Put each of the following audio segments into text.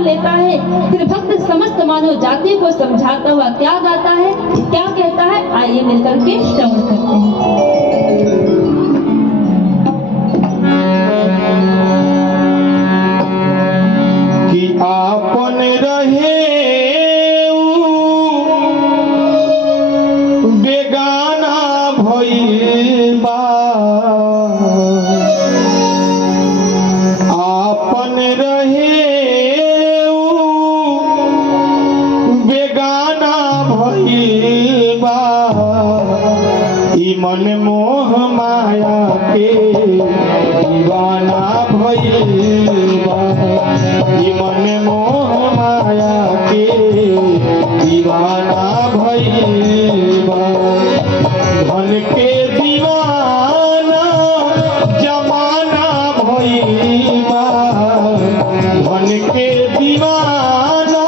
लेता है। फिर भक्त समस्त मानव जाति को समझाता हुआ क्या गाता है, क्या कहता है, आइए मिलकर के श्रवण करते हैं। कि आपन रहे बेगाना भइल बा, आपन रहे बेगाना भइल बा, ई मन मोह माया के दीवाना भइल बा, ई मन मोह माया के दीवाना भइल बा, धन के दीवाना जमाना भइल बा, धन के दीवाना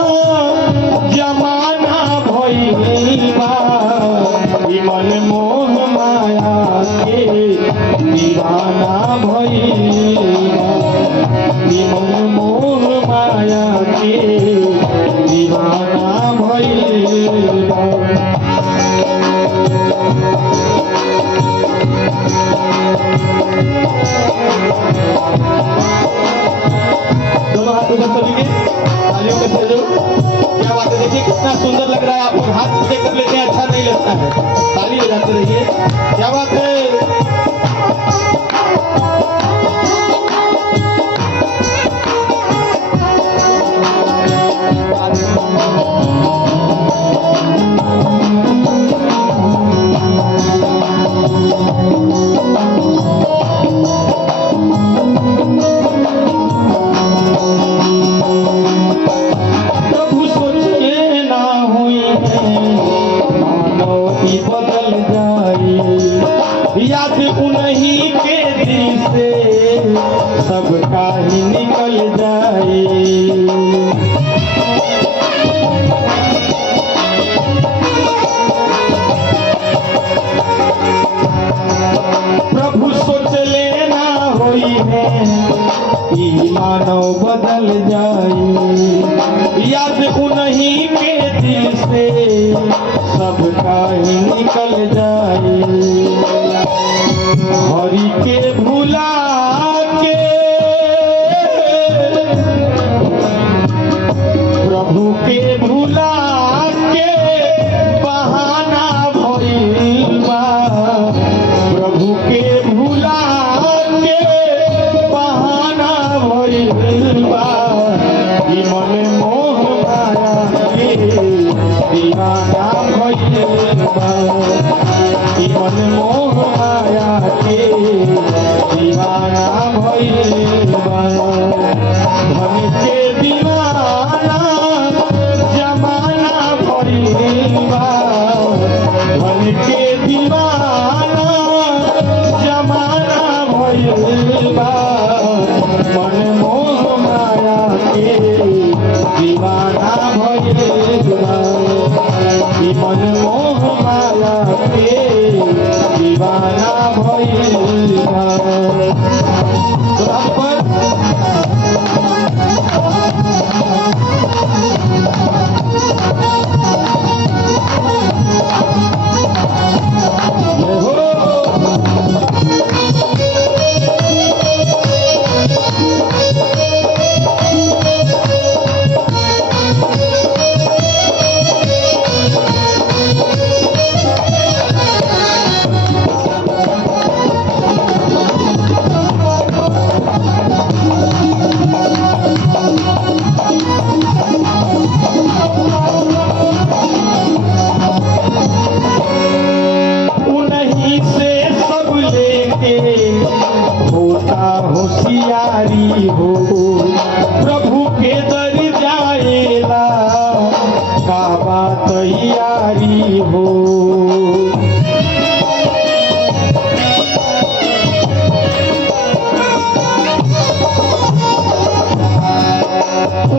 जमाना भइल बा, ई मन मोह माया के दीवाना भइल बा, ई मन मोह माया के दीवाना भइल बा। दोनों हाथ उधर चलिए, तालियों के साथ क्या बात है, देखिए कितना सुंदर लग रहा है। आपको हाथ से कर लेते हैं, अच्छा नहीं लगता है, ताली बजाते रहिए, क्या बात है। प्रभु सोचे ना हुई है मानव की बदल जाए, याद उन्हीं के दिल से सबका ही निकल जाए। प्रभु सोच लेना होई है कि मानव बदल जाए, याद उन्हीं के दिल से सबका ही निकल जाए। हरि के भुला के प्रभु के भुला के बहाना भइल बा, प्रभु के भुला के बहाना भइल बा, ई मन मोह माया के दीवाना भइल बा, ई मन मोह माया के दीवाना भइल बा, धन के दीवाना जमाना भइल बा, धन के दीवाना जमाना भइल बा, मन मोह माया के दीवाना भइल बा, ई मन मोह माया के दीवाना भइल बा। तो आप पर उन्हीं से सब लेके होता होशियारी हो, प्रभु के दर जाएला का बात यारी हो।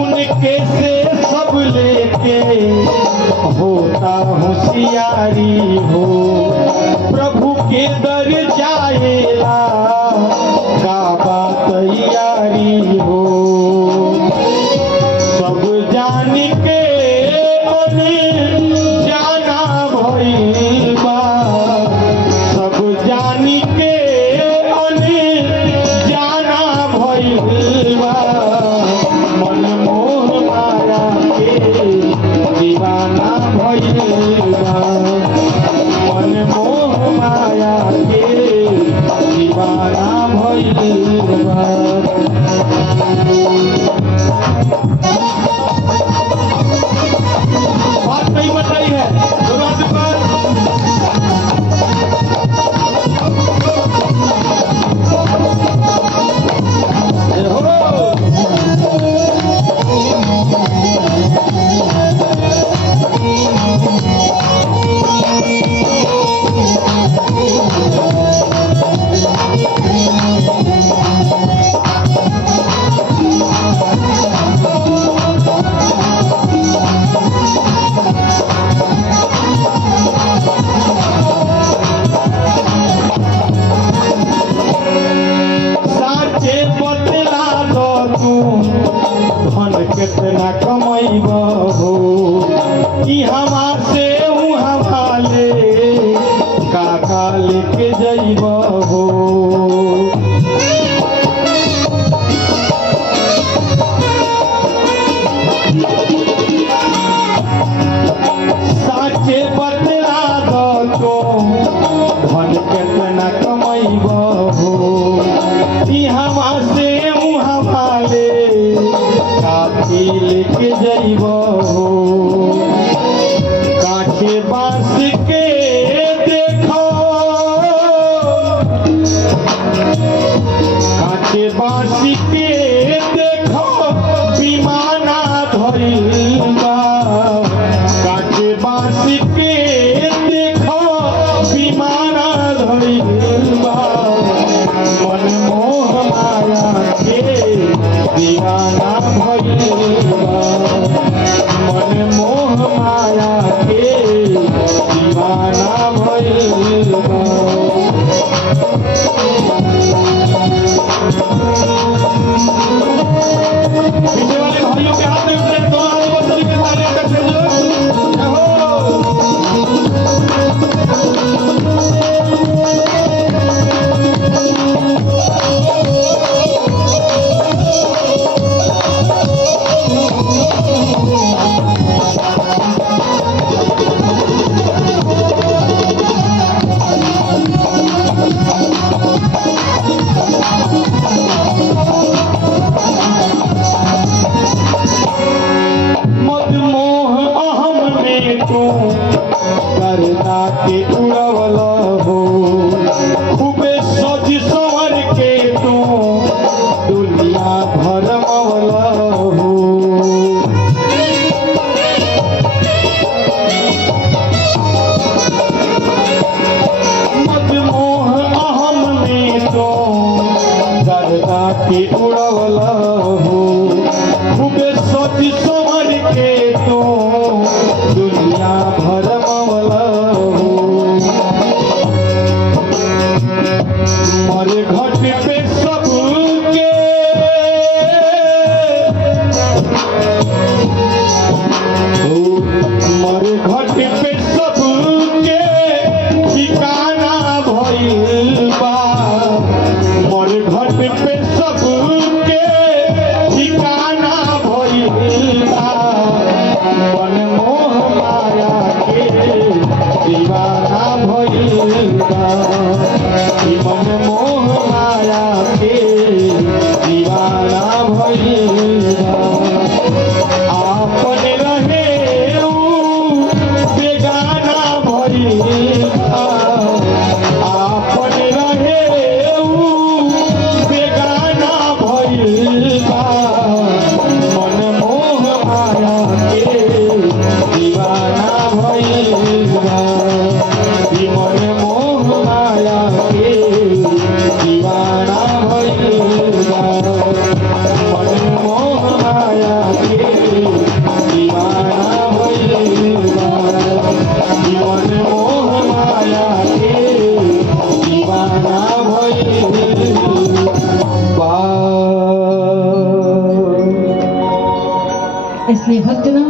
उनके से सब लेके होता होशियारी हो, प्रभु के दर जाएला का बात यारी हो। जानी के जाना भइल बा सब जानी के जाना भइल बा मन मोह माया के दीवाना भइल बा मन मोह माया के दीवाना भइल बा बात नहीं बताई है बात पर कितना कमैब हो कि हमार से हवा ले काका लेके जैब हो साचे बतला दो तो धन कितना कमैब हो कि हमार से हवा ले लेके जैब हो काठे बांस के देखो काठे बांस के देखो विमाना धरिल बा काठे बांस के देखो विमाना धरिल बा मन मोह माया के दीवाना मन मोह माया के दीवाना भइल बा पीछे वाले भाइयों के हाथ में उतरे दोनों हाथों को सभी के तालियां करते जो करना के उड़वल हो खूबे सज संवर के तू दुनिया भरमवल हो मदमोह अहम में तो करना के उड़वल हो खूबे सज संवर के तो दुनिया भरमवल मरे घट पे सबके मरे घट पे सबके ठिकाना भइल बा मरे घट पे सबके ठिकाना भइल बा मन मोह माया के दीवाना भइल बा मन मोह माया के दीवाना भइल बा आपन रहे बेगाना भइल बा आपन रहे बेगाना भइल बा मन मोह माया के दीवाना भइल बा मन मोह माया के दीवाना भइल बा मन मोह माया के दीवाना भइल बा मन मोह माया के दीवाना भइल बा इसलिए भक्तजनों